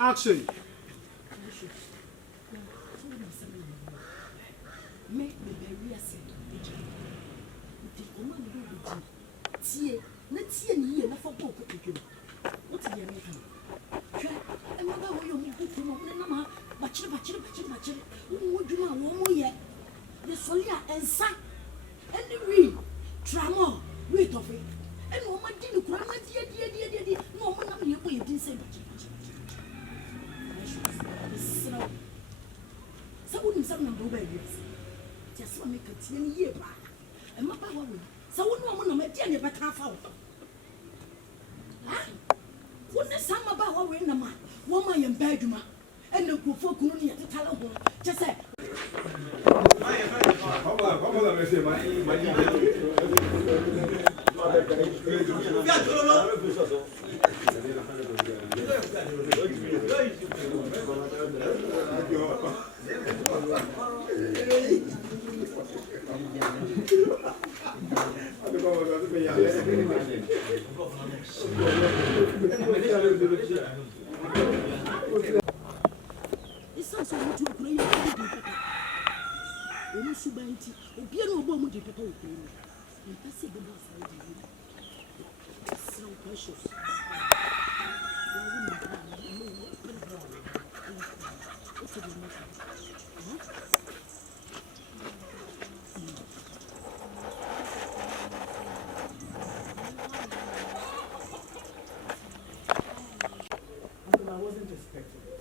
Action. Make the very let's see any year for both of you. What's the American? And what are you moving from Nama? Bachelor, would you know one more yet? The Solia and Sa and the real trauma, wait of it. And woman didn't cry, dear. No one of you didn't say so wouldn't some number babies. Just want to make a 10-year back. And my power will. So no one will make any better out. What the sum about what we're in the man? Woman and bedroom. And the good folk only at the telephone. Just say. It's not so much to play. When you subanti, if you know what you people do, you can see the boss. It's so precious.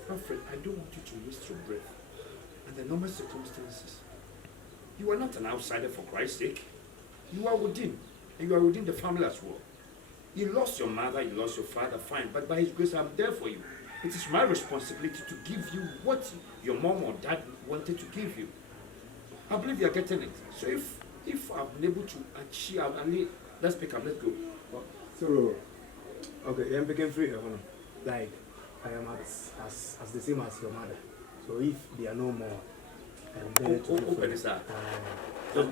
Alfred, I don't want you to waste your breath and the normal circumstances. You are not an outsider, for Christ's sake. You are within, and you are within the family as well. You lost your mother, you lost your father, fine, but by His grace, I'm there for you. It is my responsibility to give you what your mom or dad wanted to give you. I believe you are getting it. So if I'm able to achieve, let's pick up, let's go. So, okay, I'm picking free. Like, I am as the same as your mother. So if they are no more, I'm there to open that.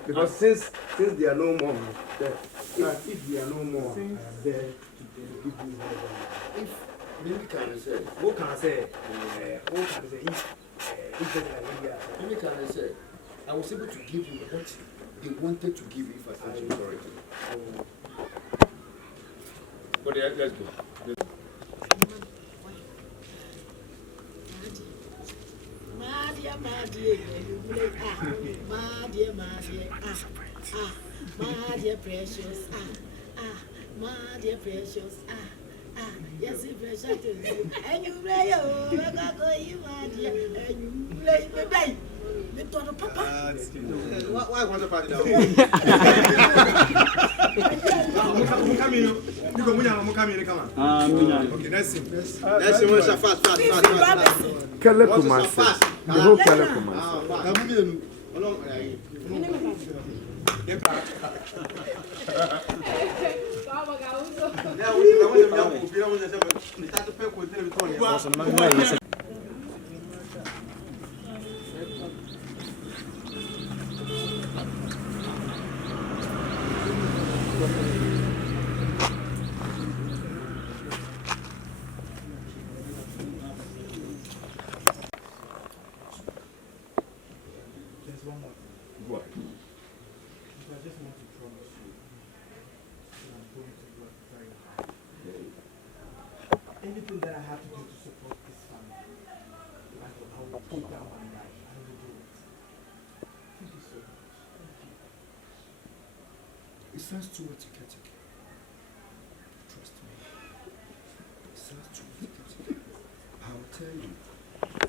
Because since they are no more, if they are no more, I'm there to give you whatever. If maybe can I say? What can I say? Maybe can I say? I was able to give you what they wanted to give you if I said you correctly. But let's go. My dear precious, my dear precious, yes, precious, and you play, oh, you, my dear, and you play, baby. The daughter, Papa. Why was the party now? Okay, that's it. That's it. Fast. Kalakumasi. The whole Kalakumasi. Anything that I have to do to support this family, I will put down my life. I will do it. Thank you so much. Thank you. It sounds too much, trust me. It sounds too much. I'll tell you,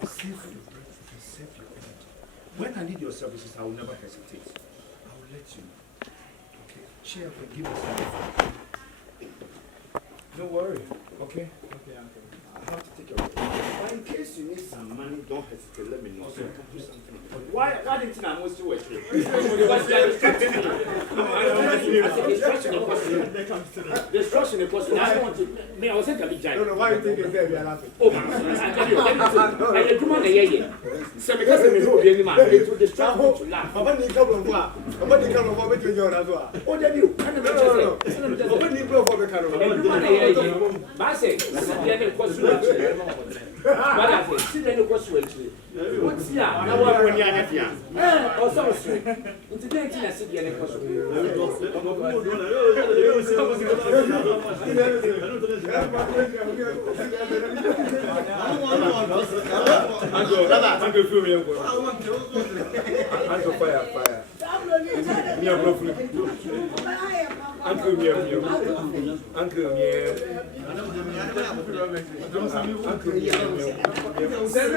save your breath and save your energy. When I need your services, I will never hesitate. I will let you. Okay, cheer up and give us something. Don't worry, okay? Okay, Uncle. I have to take care of it. But in case you need some money, don't hesitate. Let me know. Okay. So I can do something. Why didn't I most do it? Because they are respecting me. destruction of course. Destruction of course. I don't want to. Me, I was saying, No, why you think you're there? We are laughing. Oh, I tell you, let me tell you. I do want to hear you. So because I'm a man, it will distract me to laugh. Papa need couple of what? Papa need couple of what between you and as well. Oh, then you. No. Papa need blow for the car. I do want to hear you. But I say, the other question. But I say, see the other question. What's here? Now I'm going to get here. Oh, so sweet. Today, I see the other question. Uncle,